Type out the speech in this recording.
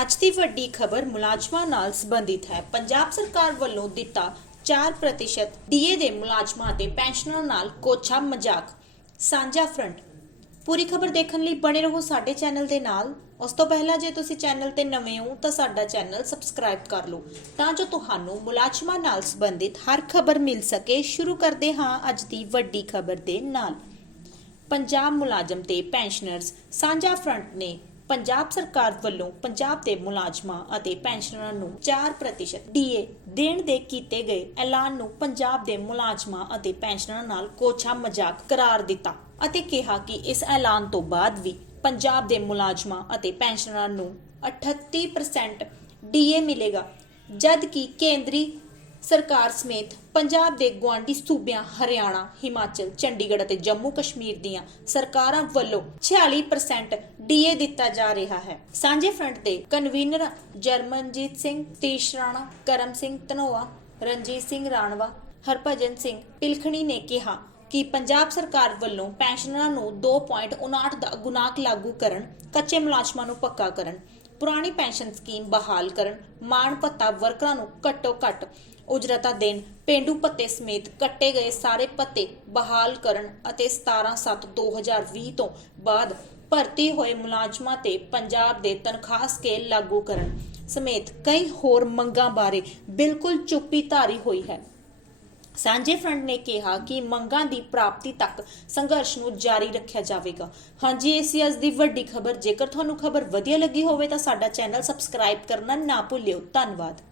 ਅੱਜ ਦੀ ਵੱਡੀ ਖਬਰ ਮੁਲਾਜ਼ਮਾਂ ਨਾਲ ਸੰਬੰਧਿਤ ਹੈ। ਪੰਜਾਬ ਸਰਕਾਰ ਵੱਲੋਂ ਦਿੱਤਾ 4% ਡੀਏ ਦੇ ਮੁਲਾਜ਼ਮਾਂ ਅਤੇ ਪੈਨਸ਼ਨਰਾਂ ਨਾਲ ਕੋਛਾ ਮਜ਼ਾਕ। ਸਾਂਝਾ ਫਰੰਟ। ਪੂਰੀ ਖਬਰ ਦੇਖਣ ਲਈ ਬਣੇ ਰਹੋ ਸਾਡੇ ਚੈਨਲ ਦੇ ਨਾਲ। ਉਸ ਤੋਂ ਪਹਿਲਾਂ ਜੇ ਤੁਸੀਂ ਚੈਨਲ ਤੇ ਨਵੇਂ ਹੋ ਤਾਂ ਸਾਡਾ ਚੈਨਲ ਸਬਸਕ੍ਰਾਈਬ ਕਰ ਲਓ। ਤਾਂ ਜੋ ਤੁਹਾਨੂੰ ਮੁਲਾਜ਼ਮਾਂ ਨਾਲ ਸੰਬੰਧਿਤ ਹਰ ਖਬਰ ਮਿਲ ਸਕੇ। ਸ਼ੁਰੂ ਕਰਦੇ ਹਾਂ ਅੱਜ ਦੀ ਵੱਡੀ ਖਬਰ ਦੇ ਨਾਲ। ਪੰਜਾਬ ਮੁਲਾਜ਼ਮ ਤੇ ਪੈਨਸ਼ਨਰਜ਼ ਸਾਂਝਾ ਫਰੰਟ ਨੇ ਪੰਜਾਬ ਸਰਕਾਰ ਵੱਲੋਂ ਪੰਜਾਬ ਦੇ ਮੁਲਾਜ਼ਮਾਂ ਅਤੇ ਪੈਨਸ਼ਨਰਾਂ ਨੂੰ 4% ਡੀਏ ਦੇਣ ਦੇ ਕੀਤੇ ਗਏ ਐਲਾਨ ਨੂੰ ਪੰਜਾਬ ਦੇ ਮੁਲਾਜ਼ਮਾਂ ਅਤੇ ਪੈਨਸ਼ਨਰਾਂ ਨਾਲ ਕੋਛਾ ਮਜ਼ਾਕ ਕਰਾਰ ਦਿੱਤਾ ਅਤੇ ਕਿਹਾ ਕਿ ਇਸ ਐਲਾਨ ਤੋਂ ਬਾਅਦ ਵੀ ਪੰਜਾਬ ਦੇ ਮੁਲਾਜ਼ਮਾਂ ਅਤੇ ਪੈਨਸ਼ਨਰਾਂ ਨੂੰ 38% ਡੀਏ ਮਿਲੇਗਾ ਜਦ ਕਿ ਕੇਂਦਰੀ ਸਰਕਾਰ ਸਮੇਤ ਪੰਜਾਬ ਦੇ ਗੁਆਂਢੀ ਸੂਬਿਆਂ ਹਰਿਆਣਾ, ਹਿਮਾਚਲ, ਚੰਡੀਗੜ੍ਹ ਅਤੇ ਜੰਮੂ ਕਸ਼ਮੀਰ ਦੀਆਂ ਸਰਕਾਰਾਂ ਵੱਲੋਂ 46% ਡੀਏ ਦਿੱਤਾ ਜਾ ਰਿਹਾ ਹੈ। ਸਾਂਝੇ ਫਰੰਟ ਦੇ ਕਨਵੀਨਰ ਜਰਮਨਜੀਤ ਸਿੰਘ, ਤੀਸ਼ ਰਾਣਾ, ਕਰਮ ਸਿੰਘ ਧਨੋਆ, ਰਣਜੀਤ ਸਿੰਘ ਰਾਣਵਾ, ਹਰਭਜਨ ਸਿੰਘ ਪਿਲਖਣੀ ਨੇ ਕਿਹਾ ਕਿ ਪੰਜਾਬ ਸਰਕਾਰ ਵੱਲੋਂ ਪੈਨਸ਼ਨਰਾਂ ਨੂੰ 2.59 ਦਾ ਗੁਨਾਕ ਲਾਗੂ ਕਰਨ, ਕੱਚੇ ਮੁਲਾਜ਼ਮਾਂ ਨੂੰ ਪੱਕਾ ਕਰਨ, ਪੁਰਾਣੀ ਪੈਨਸ਼ਨ ਸਕੀਮ ਬਹਾਲ ਕਰਨ, ਮਾਣ ਭੱਤਾ ਵਰਕਰਾਂ ਨੂੰ ਘੱਟੋ ਘੱਟ ਉਜਰਤਾ ਦੇਣ, ਪੇਂਡੂ ਭੱਤੇ ਸਮੇਤ ਕੱਟੇ ਗਏ ਸਾਰੇ ਭੱਤੇ ਬਹਾਲ ਕਰਨ ਅਤੇ 17/7/2020 ਤੋਂ ਬਾਅਦ ਭਰਤੀ ਹੋਏ ਮੁਲਾਜ਼ਮਾਂ ਤੇ ਪੰਜਾਬ ਦੇ ਤਨਖਾਹ ਸਕੇਲ ਲਾਗੂ ਕਰਨ ਸਮੇਤ ਕਈ ਹੋਰ ਮੰਗਾਂ ਬਾਰੇ ਬਿਲਕੁਲ ਚੁੱਪੀ ਧਾਰੀ ਹੋਈ ਹੈ। ਸਾਂਝੇ ਫਰੰਟ ਨੇ ਕਿਹਾ ਕਿ ਮੰਗਾਂ ਦੀ ਪ੍ਰਾਪਤੀ ਤੱਕ ਸੰਘਰਸ਼ ਨੂੰ ਜਾਰੀ ਰੱਖਿਆ ਜਾਵੇਗਾ। ਹਾਂਜੀ, ਇਹ ਸੀ ਅੱਜ ਦੀ ਵੱਡੀ ਖਬਰ। ਜੇਕਰ ਤੁਹਾਨੂੰ ਖਬਰ ਵਧੀਆ ਲੱਗੀ ਹੋਵੇ ਤਾਂ ਸਾਡਾ ਚੈਨਲ ਸਬਸਕ੍ਰਾਈਬ ਕਰਨਾ ਨਾ ਭੁੱਲਿਓ। ਧੰਨਵਾਦ।